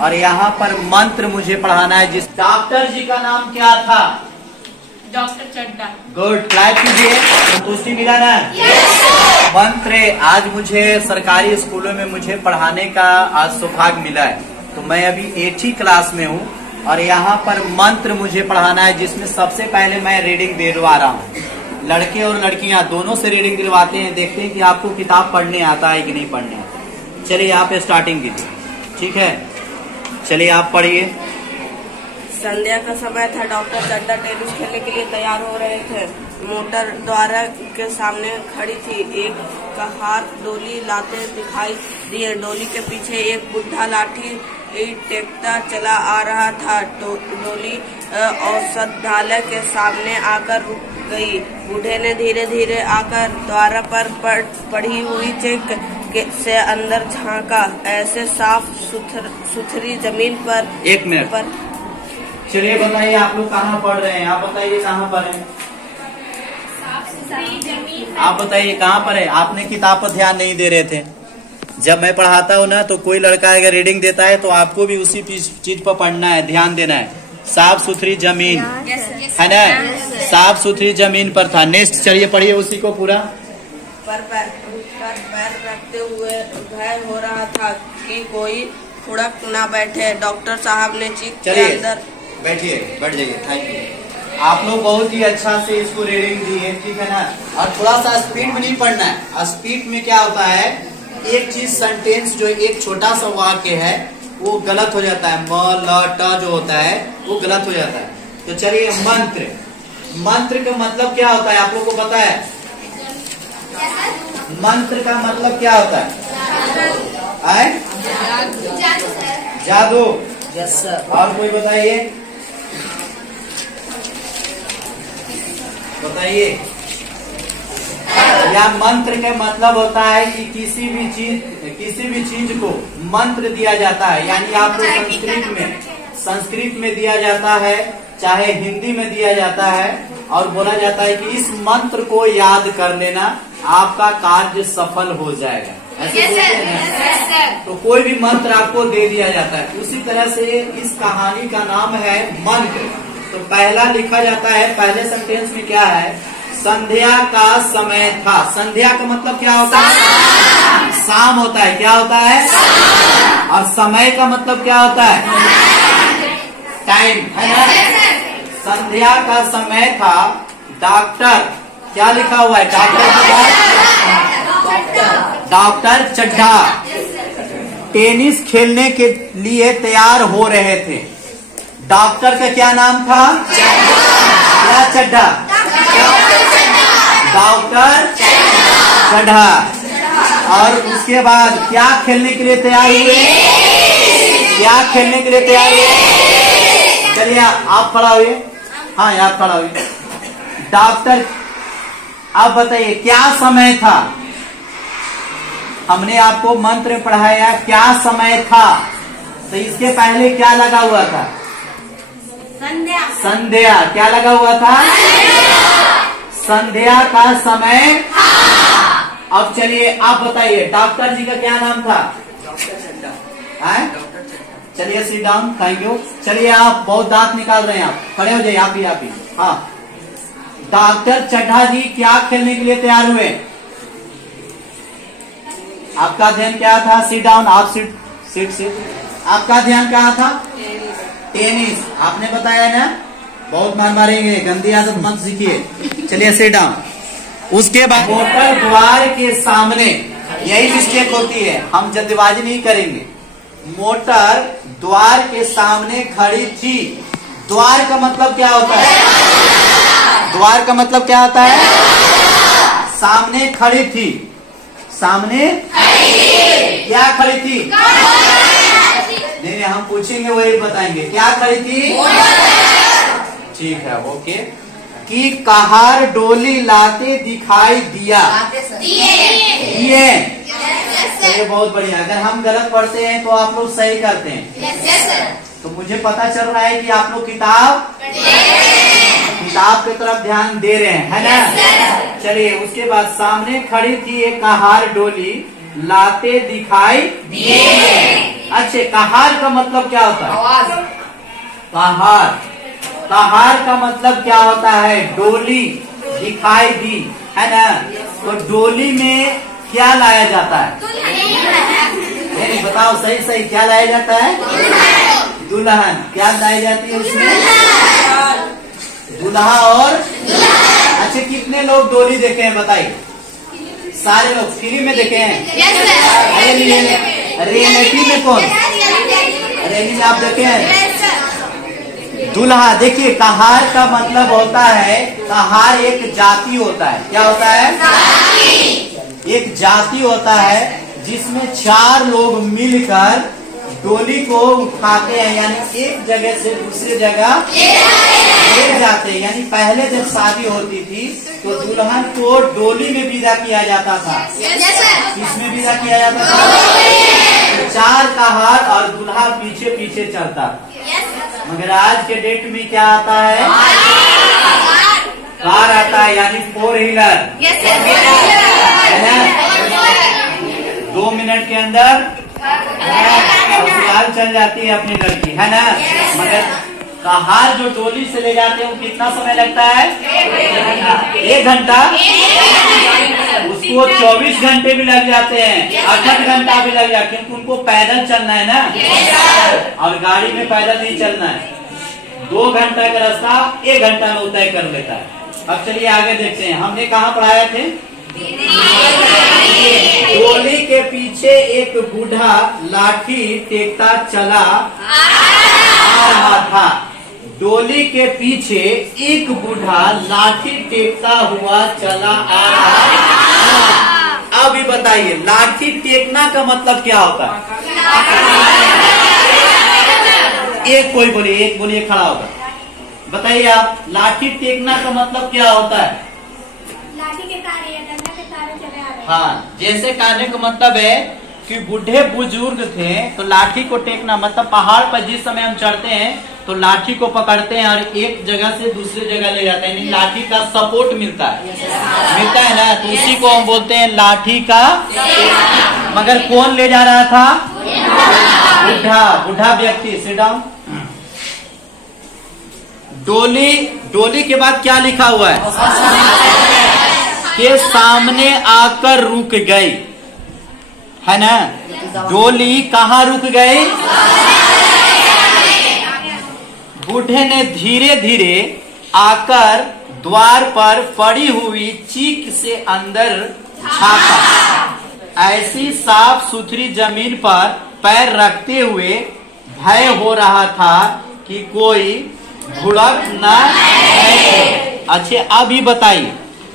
और यहाँ पर मंत्र मुझे पढ़ाना है। जिस डॉक्टर जी का नाम क्या था? डॉक्टर चड्ढा। गुड, क्लैप कीजिए। संतुष्टि मिला ना? मंत्र आज मुझे सरकारी स्कूलों में मुझे पढ़ाने का आज सौभाग्य मिला है। तो मैं अभी 8वीं क्लास में हूँ और यहाँ पर मंत्र मुझे पढ़ाना है, जिसमें सबसे पहले मैं रीडिंग दिलवा रहा हूँ। लड़के और लड़कियाँ दोनों से रीडिंग दिलवाते हैं, देखते हैं कि आपको किताब पढ़ने आता है कि नहीं पढ़ने आता है। चलिए यहाँ पे स्टार्टिंग कीजिए, ठीक है? चलिए आप पढ़िए। संध्या का समय था। डॉक्टर चड्ढा टेनिस खेलने के लिए तैयार हो रहे थे। मोटर द्वारा के सामने खड़ी थी। एक का हाथ डोली लाते दिखाई दिए। डोली के पीछे एक बुढ़ा लाठी टेकता चला आ रहा था। डोली औषधालय के सामने आकर रुक गई। बूढ़े ने धीरे धीरे आकर द्वार पर पड़ी हुई चेक से अंदर झांका। ऐसे साफ सुथरी जमीन पर एक मिनट पर। चलिए बताइए, आप लोग कहाँ पढ़ रहे हैं? आप बताइए कहाँ पर है? आप बताइए कहाँ पर है? आपने किताब पर ध्यान नहीं दे रहे थे। जब मैं पढ़ाता हूँ ना, तो कोई लड़का अगर रीडिंग देता है तो आपको भी उसी चीज पर पढ़ना है, ध्यान देना है। साफ सुथरी जमीन है ना? साफ सुथरी जमीन पर था। नेक्स्ट चलिए पढ़िए उसी को पूरा। पर पैर रखते हुए भय हो रहा था कि कोई खुड़क न बैठे। डॉक्टर साहब ने चीख के अंदर बैठिए, बैठ जाइए। Thank you. आप लोग बहुत ही अच्छा से इसको रीडिंग दिए, ठीक है ना? और थोड़ा सा स्पीड में नहीं पढ़ना है। स्पीड में क्या होता है, एक चीज सेंटेंस जो एक छोटा सा वाक्य है वो गलत हो जाता है। म ल ट जो होता है वो गलत हो जाता है। तो चलिए मंत्र। मंत्र का मतलब क्या होता है आप लोग को पता है? मंत्र का मतलब क्या होता है? जादू। Yes sir. और कोई बताइए, बताइए। या मंत्र का मतलब होता है कि किसी भी चीज को मंत्र दिया जाता है। यानी आपको संस्कृत में दिया जाता है, चाहे हिंदी में दिया जाता है, और बोला जाता है कि इस मंत्र को याद कर लेना, आपका कार्य सफल हो जाएगा। ऐसे बोलते हैं। तो कोई भी मंत्र आपको दे दिया जाता है। उसी तरह से इस कहानी का नाम है मंत्र। तो पहला लिखा जाता है, पहले सेंटेंस में क्या है? संध्या का समय था। संध्या का मतलब क्या होता है? शाम होता है। क्या होता है? और समय का मतलब क्या होता है? टाइम, है ना? संध्या का समय था। डॉक्टर, क्या लिखा हुआ है? डॉक्टर चड्ढा टेनिस खेलने के लिए तैयार हो रहे थे। डॉक्टर का क्या नाम था? क्या चड्ढा? डॉक्टर चड्ढा। और उसके बाद क्या खेलने के लिए तैयार हुए? क्या खेलने के लिए तैयार हुए? चलिए आप खड़ा हुए। हाँ, आप खड़ा हुए। डॉक्टर, आप बताइए क्या समय था? हमने आपको मंत्र पढ़ाया, क्या समय था? तो इसके पहले क्या लगा हुआ था? संध्या। संध्या। क्या लगा हुआ था? संध्या का समय। अब चलिए आप बताइए, डॉक्टर जी का क्या नाम था? डॉक्टर चड्ढा। चलिए सिट डाउन, थैंक यू। चलिए आप बहुत दांत निकाल रहे हैं, आप खड़े हो जाइए। आप ही। हाँ, डॉक्टर चड्ढा जी क्या खेलने के लिए तैयार हुए? आपका ध्यान क्या था? Sit down. आप सिट। आपका ध्यान कहाँ था? टेनिस। आपने बताया ना? बहुत मार मारेंगे, गंदी आदत मत सीखिए। चलिए सिट डाउन। उसके बाद मोटर द्वार के सामने, यही मिस्टेक होती है, हम जल्दबाजी नहीं करेंगे। मोटर द्वार के सामने खड़ी थी। द्वार का मतलब क्या होता है? द्वार का मतलब क्या होता है? सामने खड़ी थी। सामने क्या खड़ी थी? नहीं, हम पूछेंगे वही बताएंगे। क्या खड़ी थी? ठीक है, ओके। कि कहार डोली लाते दिखाई दिया। दिए। ये बहुत बढ़िया। अगर हम गलत पढ़ते हैं तो आप लोग सही करते हैं। तो मुझे पता चल रहा है कि आप लोग किताब की तरफ ध्यान दे रहे हैं, है ना? चलिए उसके बाद सामने खड़ी थी एक कहार डोली लाते दिखाई दिए। अच्छे, कहार का मतलब क्या होता है? आवाज। कहार, कहार का मतलब क्या होता है? डोली दिखाई दी, है ना? तो डोली में क्या लाया जाता है? नहीं, बताओ सही सही, क्या लाया जाता है? दुल्हन। क्या लाई जाती है उसमें? दुल्हा और अच्छा, कितने लोग डोली देखे हैं बताइए? सारे लोग फ्री में देखे हैं? रियलिटी में कौन? रियलिटी में आप देखे हैं? दूल्हा। देखिए, कहार का मतलब होता है, कहार एक जाति होता है। क्या होता है? एक जाति होता है जिसमें 4 लोग मिलकर डोली को उठाते हैं, यानी एक जगह से दूसरी जगह ले जाते हैं। यानी पहले जब शादी होती थी तो दुल्हन को डोली में विदा किया जाता था। किसमें विदा किया जाता था? तो 4 कहार और दूल्हा पीछे पीछे चलता। मगर आज के डेट में क्या आता है? कार आता है, यानी 4 व्हीलर। 2 मिनट के अंदर ससुराल चल जाती है अपनी लड़की, है ना? मगर कहार जो डोली से ले जाते हैं वो कितना समय लगता है? 1 घंटा। उसको 24 घंटे भी लग जाते हैं, 8 घंटा भी लग जाते हैं, क्योंकि उनको पैदल चलना है ना, और गाड़ी में पैदल नहीं चलना है। 2 घंटा का रास्ता 1 घंटा में तय कर लेता है। अब चलिए आगे देखते हैं, हमने कहाँ पढ़ाया थे? डोली के पीछे एक बूढ़ा लाठी टेकता चला आ रहा था। डोली के पीछे एक बूढ़ा लाठी टेकता हुआ चला आ रहा था। अब ये बताइए, लाठी टेकना का मतलब क्या होता है? एक कोई बोलिए, एक बोलिए, खड़ा होगा। बताइए आप, लाठी टेकना का मतलब क्या होता है? लाठी के तारे या डंडा के तारे चले आ रहे। हाँ, जैसे कहने का मतलब है कि बूढ़े बुजुर्ग थे तो लाठी को टेकना मतलब पहाड़ पर जिस समय हम चढ़ते हैं तो लाठी को पकड़ते हैं और एक जगह से दूसरी जगह ले जाते हैं, लाठी का सपोर्ट मिलता है ना, तो उसी को हम बोलते हैं लाठी का। मगर कौन ले जा रहा था? बूढ़ा व्यक्ति। Sit down. डोली के बाद क्या लिखा हुआ है? के सामने आकर रुक गई, है ना? डोली कहाँ रुक गई? बूढ़े ने धीरे धीरे आकर द्वार पर पड़ी हुई चीख से अंदर झांका। ऐसी साफ सुथरी जमीन पर पैर रखते हुए भय हो रहा था कि कोई भुड़क न है। अच्छे, अब ही बताइए,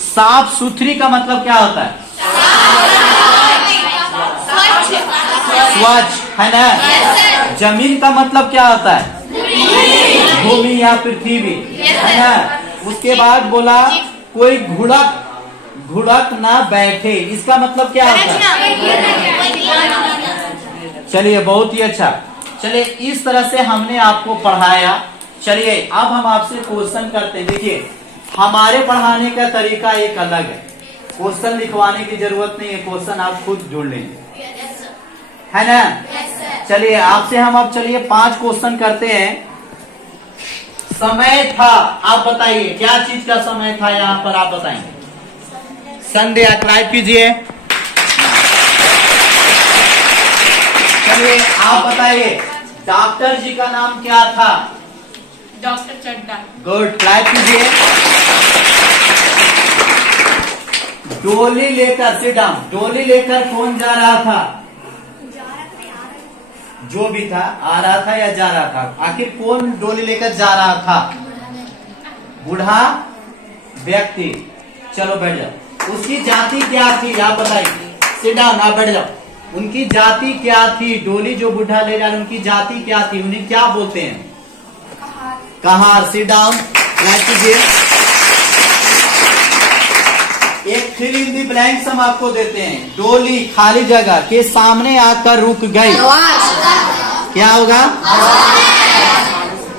साफ सुथरी का मतलब क्या होता है? स्वच्छ, है ना? जमीन का मतलब क्या होता है? भूमि या पृथ्वी, है ना? उसके बाद बोला कोई घुड़क ना बैठे, इसका मतलब क्या होता है? चलिए, बहुत ही अच्छा। चलिए, इस तरह से हमने आपको पढ़ाया। चलिए, अब हम आपसे क्वेश्चन करते हैं। देखिए, हमारे पढ़ाने का तरीका एक अलग है। क्वेश्चन लिखवाने की जरूरत नहीं है, क्वेश्चन आप खुद जोड़ लेंगे, है ना? चलिए, आपसे हम अब 5 क्वेश्चन करते हैं। समय था, आप बताइए क्या चीज का समय था यहाँ पर, आप बताएंगे। संध्या, क्लाइप कीजिए। चलिए, आप बताइए डॉक्टर जी का नाम क्या था? डॉक्टर चड्डा। गुड, क्लाइप कीजिए। डोली लेकर, सिट डाउन। डोली लेकर कौन जा रहा था? जो भी था, आ रहा था या जा रहा था? आखिर कौन डोली लेकर जा रहा था? बूढ़ा व्यक्ति। चलो बैठ जाओ। उसकी जाति क्या थी, आप बताइए। सिट डाउन, आप बैठ जाओ। उनकी जाति क्या थी? डोली जो बूढ़ा ले जा रहा, उनकी जाति क्या थी? उन्हें क्या बोलते हैं? कहार। सिट डाउन, क्लाइप कीजिए। एक फिल इन दी ब्लैंक्स हम आपको देते हैं। डोली खाली जगह के सामने आकर रुक गई, क्या होगा?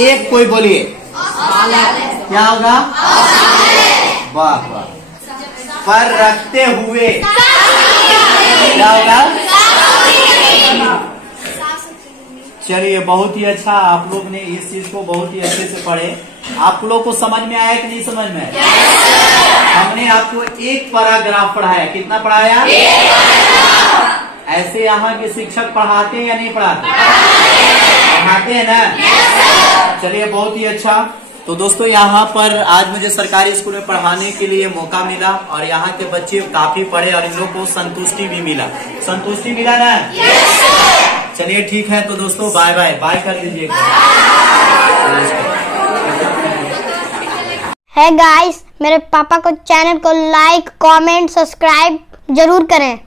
एक कोई बोलिए, क्या होगा? वाह वाह। पर रखते हुए, क्या होगा? चलिए बहुत ही अच्छा, आप लोग ने इस चीज को बहुत ही अच्छे से पढ़े। आप लोग को समझ में आया कि नहीं समझ में आया? हमने आपको एक पैराग्राफ पढ़ाया। कितना पढ़ाया? ऐसे यहाँ के शिक्षक पढ़ाते हैं या नहीं पढ़ाते? पढ़ाते हैं ना। चलिए बहुत ही अच्छा। तो दोस्तों यहाँ पर आज मुझे सरकारी स्कूल में पढ़ाने के लिए मौका मिला और यहाँ के बच्चे काफी पढ़े और इन लोग को संतुष्टि भी मिला। संतुष्टि मिला ना? चलिए ठीक है, तो दोस्तों बाय बाय। बाय कर दीजिएगा। है गाइस, मेरे पापा को चैनल को लाइक, कमेंट, सब्सक्राइब जरूर करें।